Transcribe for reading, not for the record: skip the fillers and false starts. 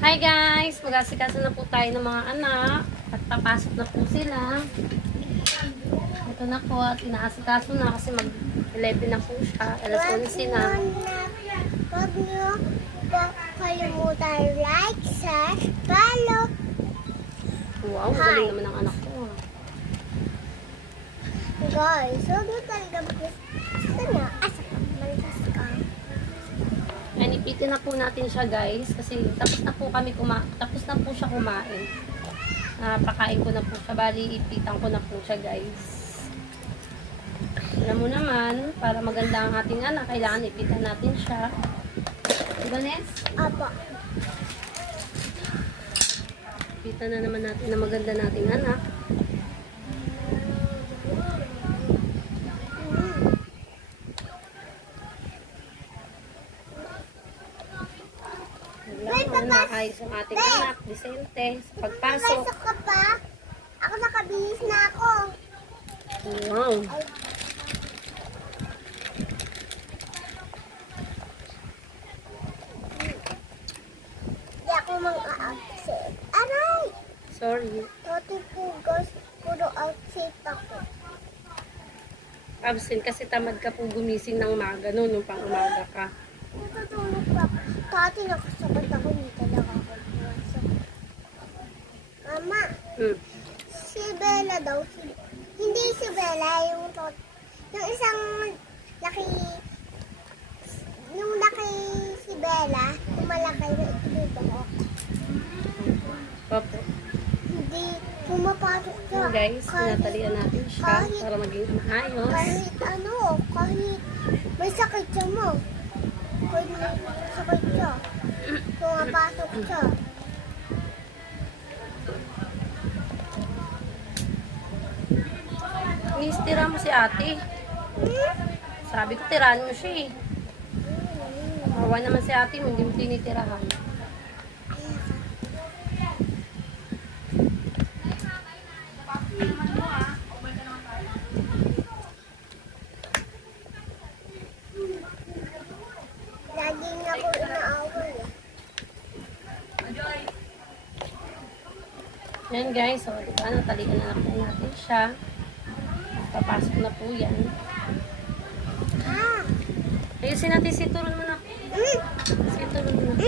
Hi guys! Mag-asikaso na po tayo ng mga anak at papasok na po sila. Ito na po at inaasikaso na kasi mag-11 na po siya. Alas 11 na. Huwag niyo kalimutan like, share, follow. Wow, galing naman ang anak ko. Guys, huwag niyo talaga gusto niya. Asa ka, malakas ka. And ipitin na po natin siya guys kasi tapos na po siya kumain. Pakain ko na po siya. Bali, ipitan ko na po siya guys. Alam mo naman, para maganda ang ating anak, kailangan ipitan natin siya. Diba, Ness? Apo. Ipitan na naman natin na maganda nating anak. Naayos ang ating anak, Vicente, sa pagpasok. Pasok ka pa? Ako nakabihis na ako. Wow. Hindi ako mang-outfit. Aray! Sorry. Toti po guys, puro outfit ako. Absent kasi tamad ka po gumising ng umaga no, nung pang umaga ka. Nakatulog pa. Tati, nakasabot ako dito lang ako. Mama, si Bella daw. Hindi si Bella, yung isang laki, yung laki si Bella, yung malaki na ito ko. Opo. Hindi pumapasok siya. Yun guys, tinatalian natin siya para maging maayos. Kahit may sakit siya mo. Kahit may sakit siya. Pumapasok siya. Tira mo si ate. Sabi ko, tirahan mo siya eh. Mawa naman si ate, hindi mo tinitirahan. Laging ako inaaway. Yan guys, so diba, natalian na lang po natin siya. Papasok na po yan. Ayusin natin, situron mo na. Situron mo na.